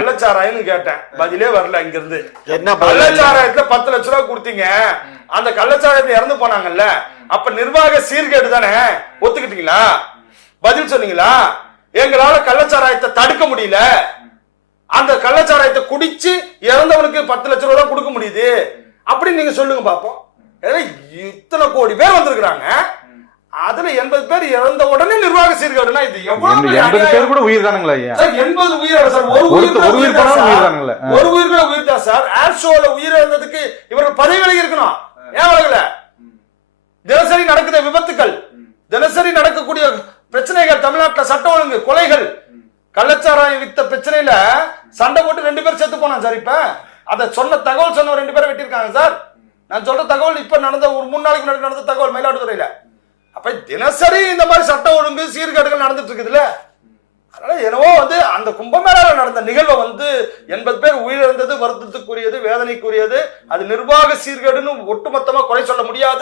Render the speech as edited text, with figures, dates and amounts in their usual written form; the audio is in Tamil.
கள்ளச்சாராயம்னு கேட்டேன், பதிலே வரல. இங்க இருந்து என்ன கள்ளச்சாராயத்துல 10 லட்சம் ரூபாய் கொடுத்தீங்க, அந்த கள்ளச்சாராயத்தை இறந்து போனாங்கல்ல, அப்ப நிர்வாக சீர்கேடு தானே, ஒத்துக்கிட்டீங்களா? பதில் சொன்னீங்களா? எங்களால கள்ளச்சாராயத்தை தடுக்க முடியல, அந்த கள்ளச்சாராயத்தை குடிச்சு இறந்தவனுக்கு 10 லட்சம் ரூபாய் கொடுக்க முடியுது அப்படின்னு நீங்க சொல்லுங்க பாப்போம். இத்தனை கோடி பேர் வந்திருக்கிறாங்க, அதுல 80 பேர் இறந்த உடனே நிர்வாக சீர்கேடுனா இது எவ்வளவு? 80 பேர் கூட உயிர் தானுங்களா? 80 உயிர் சார், ஒரு உயிர் கூட உயிர் தான் சார். ஏர் ஷோல உயிர் இழந்ததுக்கு இவர்கள் பதவி விலகி இருக்கணும். ஏன் விலகல? தினசரி நடக்கிற விபத்துக்கள், தினசரி நடக்கக்கூடிய பிரச்சனைகள், தமிழ்நாட்டுல சட்ட ஒழுங்கு, கொலைகள், கள்ளச்சாராயம் வித்த பிரச்சனையில சண்டை போட்டு 2 பேர் செத்து போனான் சார். இப்ப அத சொன்ன தகவல் சொன்ன 2 பேரை வெட்டிருக்காங்க சார். நான் சொல்ற தகவல் இப்ப நடந்த ஒரு 3 நாளைக்கு முன்னாடி நடந்த தகவல் மயிலாடுதுறையில. அப்ப தினசரி இந்த மாதிரி சட்ட ஒழுங்கு சீர்கேடுகள் நடந்துட்டு இருக்குதுல்ல. அதனால என்னவோ அந்த கும்பமேளால நடந்த நிகழ்வை 80 பேர் உயிரிழந்தது வருத்தத்துக்குரியது, வேதனைக்குரியது. அது நிர்வாக சீர்கேடுன்னு ஒட்டுமொத்தமா குறை சொல்ல முடியாது.